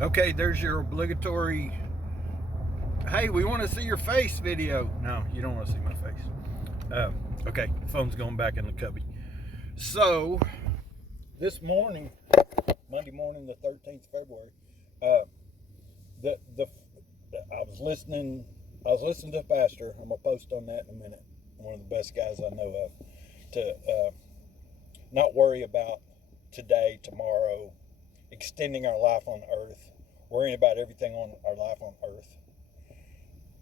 Okay, there's your obligatory, hey, we want to see your face video. No, you don't want to see my face. Okay, phone's going back in the cubby. So, this morning, Monday morning, the 13th of February, the I was listening to a pastor. I'm gonna post on that in a minute. One of the best guys I know of. To not worry about today, tomorrow, extending our life on earth, worrying about everything on our life on earth,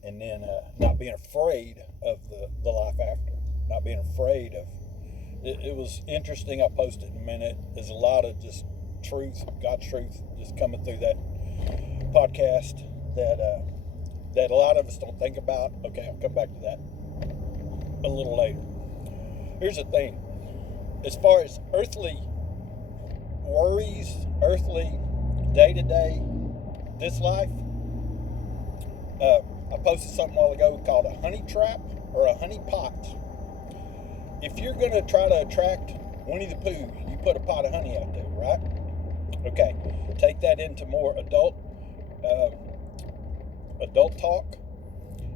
and then not being afraid of the life after, not being afraid of it was interesting. I'll post it in a minute. There's a lot of just truth, God's truth, just coming through that podcast that a lot of us don't think about. Okay, I'll come back to that a little later. Here's the thing. As far as earthly worries, earthly day-to-day, this life, I posted something a while ago called a honey trap or a honey pot. If you're going to try to attract Winnie the Pooh, you put a pot of honey out there, right? Okay, take that into more adult talk.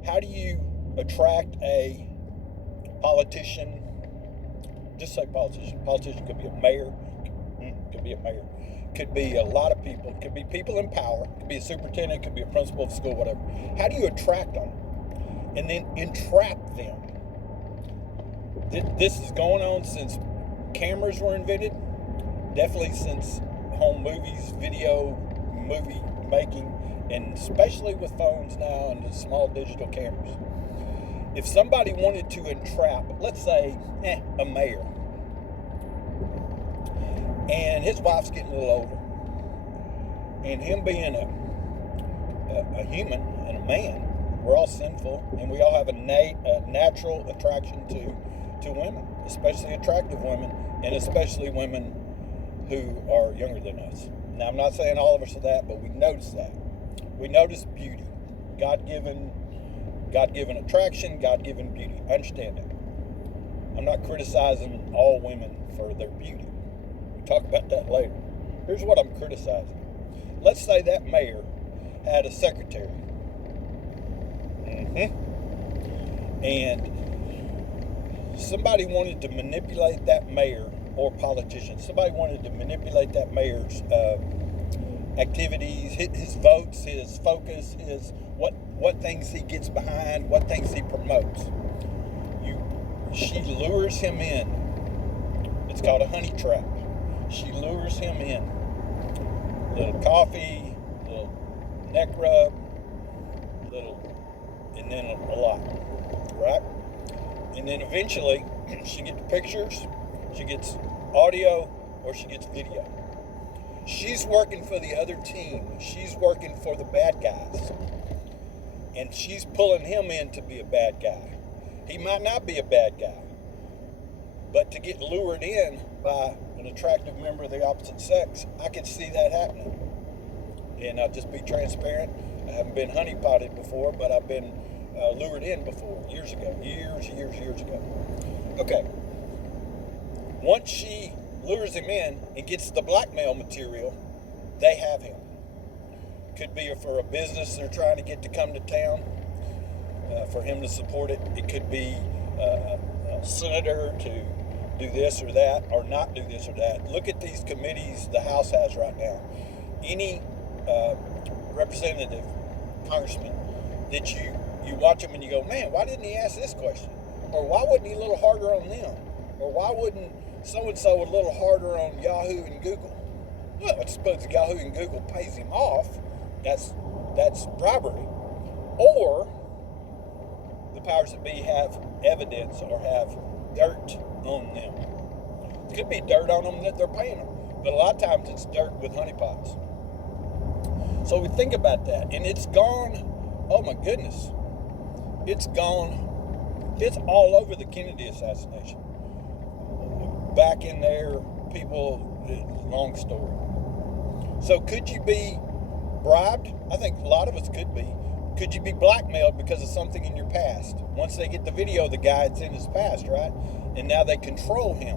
How do you attract a politician? Just say politician. Politician could be a mayor. Could be a lot of people. Could be people in power. Could be a superintendent. Could be a principal of school, whatever. How do you attract them and then entrap them? This is going on since cameras were invented. Definitely since home movies, movie making, and especially with phones now and the small digital cameras. If somebody wanted to entrap, let's say, a mayor, and his wife's getting a little older, and him being a human and a man, we're all sinful, and we all have a natural attraction to women, especially attractive women, and especially women who are younger than us. Now, I'm not saying all of us are that, but we notice that. We notice beauty, God-given attraction, God-given beauty. I understand that. I'm not criticizing all women for their beauty. We'll talk about that later. Here's what I'm criticizing. Let's say that mayor had a secretary. And somebody wanted to manipulate that mayor or politician. Somebody wanted to manipulate that mayor's activities, his votes, his focus, his what things he gets behind, what things he promotes. She lures him in. It's called a honey trap. She lures him in. A little coffee, a little neck rub, and then a lot, right? And then eventually she gets pictures, she gets audio, or she gets video. She's working for the other team. She's working for the bad guys. And she's pulling him in to be a bad guy. He might not be a bad guy, but to get lured in by an attractive member of the opposite sex, I can see that happening. And I'll just be transparent. I haven't been honeypotted before, but I've been lured in before, years ago. Okay. Once she lures him in and gets the blackmail material, they have him. Could be for a business they're trying to get to come to town, for him to support it. It could be a senator to do this or that, or not do this or that. Look at these committees the House has right now. Any representative, congressman, that you watch him and you go, man, why didn't he ask this question? Or why wasn't he a little harder on them? Or why wouldn't so-and-so a little harder on Yahoo and Google? Well, I suppose Yahoo and Google pays him off. That's bribery. Or the powers that be have evidence or have dirt on them. It could be dirt on them that they're paying them. But a lot of times it's dirt with honeypots. So we think about that. And it's gone, oh my goodness. It's gone. It's all over the Kennedy assassination. Back in there, people, long story. So could you be bribed? I think a lot of us could be. Could you be blackmailed because of something in your past? Once they get the video, the guy, it's in his past, right? And now they control him.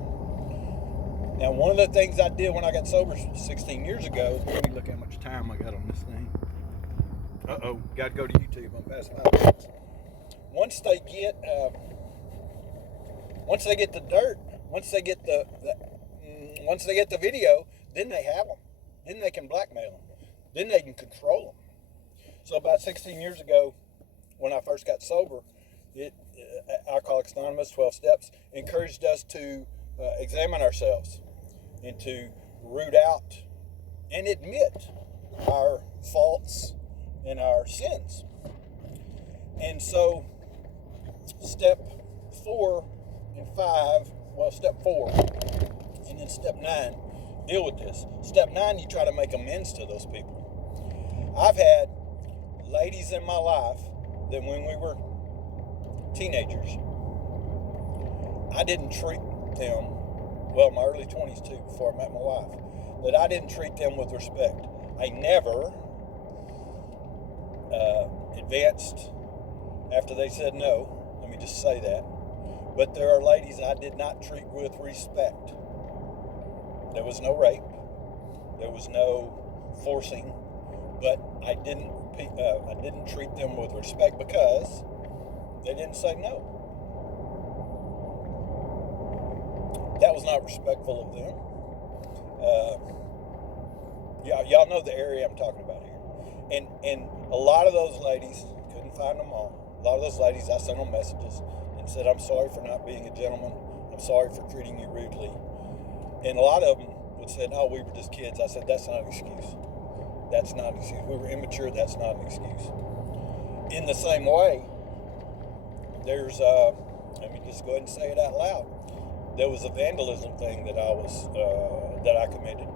Now, one of the things I did when I got sober 16 years ago, let me look how much time I got on this thing. Uh-oh, got to go to YouTube. I'm past 5 minutes. Once they get the dirt, once they get the video, then they have them. Then they can blackmail them. Then they can control them. So about 16 years ago, when I first got sober, Alcoholics Anonymous, 12 Steps, encouraged us to examine ourselves and to root out and admit our faults and our sins. And so step 4 and 5, well, step 4 and then step 9 deal with this. Step 9, you try to make amends to those people. I've had ladies in my life that when we were teenagers, I didn't treat them, well, my early 20s too, before I met my wife, that I didn't treat them with respect. I never advanced after they said no. Let me just say that. But there are ladies I did not treat with respect. There was no rape. There was no forcing. But I didn't treat them with respect because they didn't say no. That was not respectful of them. Y'all know the area I'm talking about here. And a lot of those ladies, couldn't find them all. A lot of those ladies, I sent them messages and said, I'm sorry for not being a gentleman. I'm sorry for treating you rudely. And a lot of them would say, no, we were just kids. I said, that's not an excuse. That's not an excuse. We were immature. That's not an excuse. In the same way, there's, let me just go ahead and say it out loud. There was a vandalism thing that I committed.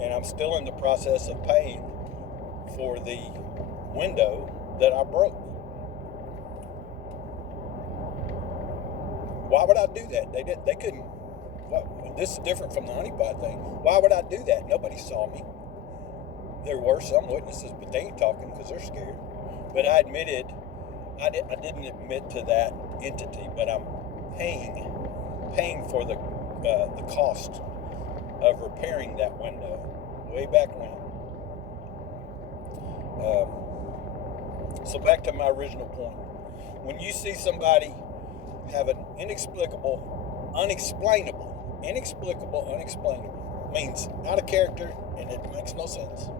And I'm still in the process of paying for the window that I broke. Why would I do that? They couldn't. This is different from the honeypot thing. Why would I do that? Nobody saw me. There were some witnesses, but they ain't talking because they're scared. But I admitted, I didn't admit to that entity, but I'm paying for the cost of repairing that window way back when. So back to my original point. When you see somebody have an unexplainable means out of character and it makes no sense.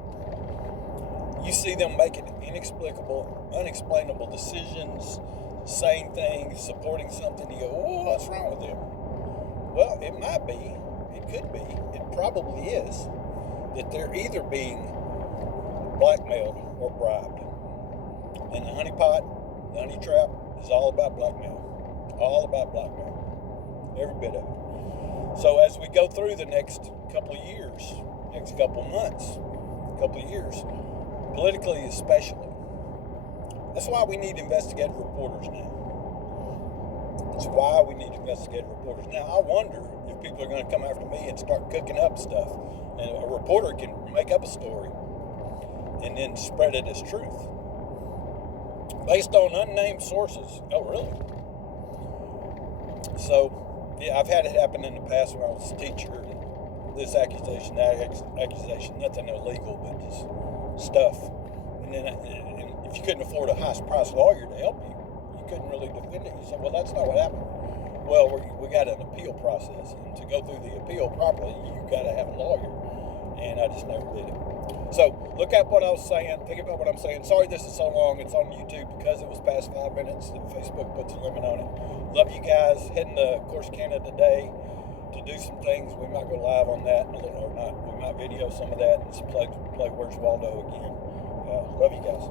You see them making unexplainable decisions, saying things, supporting something, you go, oh, what's wrong with them? Well, it might be, it could be, it probably is, that they're either being blackmailed or bribed. And the honeypot, the honey trap, is all about blackmail. All about blackmail. Every bit of it. So as we go through the next couple of years, next couple of months, couple of years, politically especially, that's why we need investigative reporters now. That's why we need investigative reporters. Now, I wonder if people are going to come after me and start cooking up stuff. And a reporter can make up a story and then spread it as truth based on unnamed sources. Oh, really? So, yeah, I've had it happen in the past when I was a teacher. This accusation, that accusation, nothing illegal, but just stuff. And then if you couldn't afford a high-priced lawyer to help you, you couldn't really defend it. You said, well, that's not what happened. Well, we got an appeal process, and to go through the appeal properly, you got to have a lawyer. And I just never did it. So, look at what I was saying. Think about what I'm saying. Sorry this is so long. It's on YouTube because it was past 5 minutes. And Facebook puts a limit on it. Love you guys. Heading to Corsicana today to do some things. We might go live on that or not. We might video some of that and play Where's Waldo again. Love you guys.